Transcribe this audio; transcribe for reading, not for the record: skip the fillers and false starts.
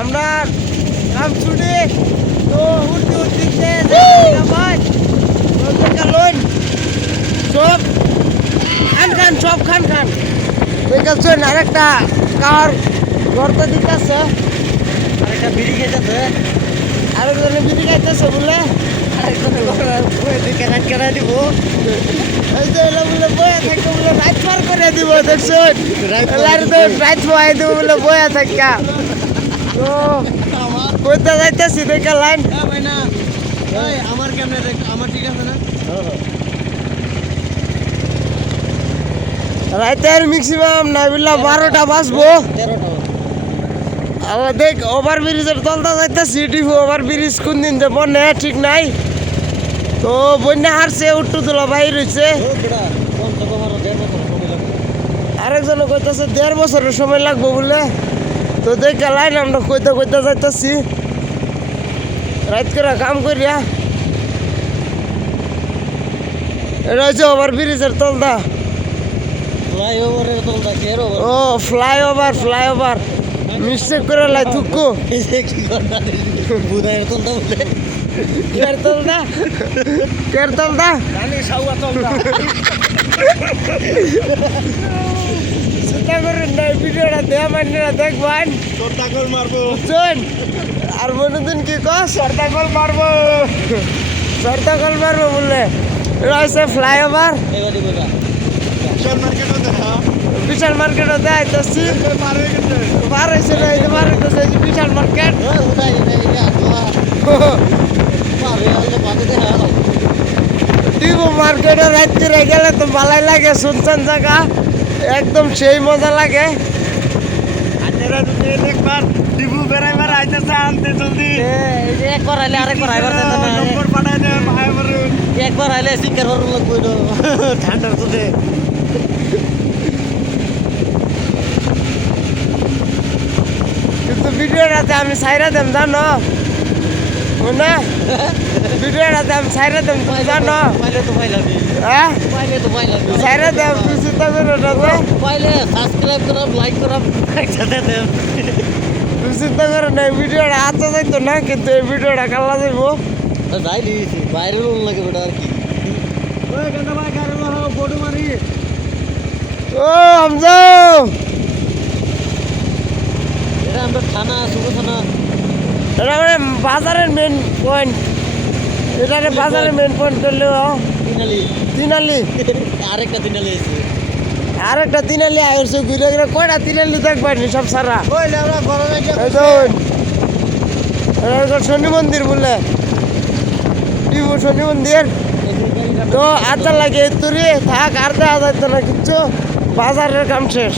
আমরা কাম ছুটি তো উঠতে উঠতে সব খান সব খান দেখছেন আরেকটা কার গর্ত দিতেছে আরেকটা বিড়ি খেতেছে আরেকজনে বিড়ি খাইতেছে বলে কেনা দিব এই যে এলো বলে বয়া থাকতে বলে রাত পার করে দিব দেখছেন রাত পাই দিব বলে বয়া থাকা তো কোথা যাইতেছি দেখা লাইন আমার ক্যামেরা আমার ঠিক আছে না রাতের ম্যাক্সিমাম নাই বললা 12টা বাজবো 13টা আবার দেখ ওভার ব্রিজের তলটা যাইতেছি ডিপু ওভার ব্রিজ কোন দিন যে বনে ঠিক নাই তো বন্যা হারছে উঠ্টু তোলা বাইর হয়েছে আরেকজন কইতেছে 1.5 বছরের সময় লাগবো বলে তো দেখে লাইন আমরা কইতে যাইতেছি রাত করে কাম করিয়া এটা হচ্ছে ওভার ব্রিজের তলটা ফ্লাইওভারের তলটা কের ওভার ও ফ্লাইওভার মিস্টেক করে লাই থুকু কি করতে বুধায়ের তলটা বলে কের তলটা জানি সাউয়া তলটা চিন্তা করেন না ভিডিওটা দেয়া মান্যরা দেখবেন তোরটাকল মারবো বুঝছেন আর মনোদিন কি কস তোরটাকল মারবো বললে এটা হচ্ছে ফ্লাইওভার এবার দিব না বিশাল মার্কেটও দেয় তো পার হয়েছে না এই যে পার হইতেছে এই যে বিশাল মার্কেট দিব মার্কেটে রাত্রে গেলে তো ভালোই লাগে শুনছেন জায়গা একদম সেই মজা লাগে একবার ডিবু বেড়াইবার আইতেছে আনতে জলদি একবার আইলে আরেকবার আইবার নম্বর পাঠাই দে একবার আইলে শিকার হওয়ার লাগবে ঠান্ডার তোতে কিন্তু ভিডিওটাতে আমি সাইরা দেম জানো না ভিডিওটাতে আমি সাইরা দেম তুমি জানো পাইলে তো পাইলামি হ্যাঁ পাইলে তো পাইলামি সাইরা দেম তুই চিন্তা করো না তো পাইলে সাবস্ক্রাইব করব লাইক করব একসাথে দেন তুই চিন্তা করো না এই ভিডিওটা আচ্ছা যাইতো না কিন্তু এই ভিডিওটা কাল্লা যাইবো যাই দিয়েছি বাইরের লাগে বেটা আর কি ওই গান্দা ভাই গাড়ি লাগাও বড় মারি ও হামজা এটা আমরা থানা শুভ থানা এটা মানে বাজারের মেন পয়েন্ট এটারে বাজারের মেন পয়েন্ট করলেও তিনালি আরেকটা দিনালি আছে আরেকটা তিনালি আইছে ঘুরে ঘুরে কয়টা তিনালি দেখবেন সব সারা ওই আমরা গরমে এটা শনি মন্দির বলে টিপু শনি মন্দির তো আচ্ছা লাগে তোরে থাক আর দেওয়া যাইতো না কিচ্ছু বাজারের কাম শেষ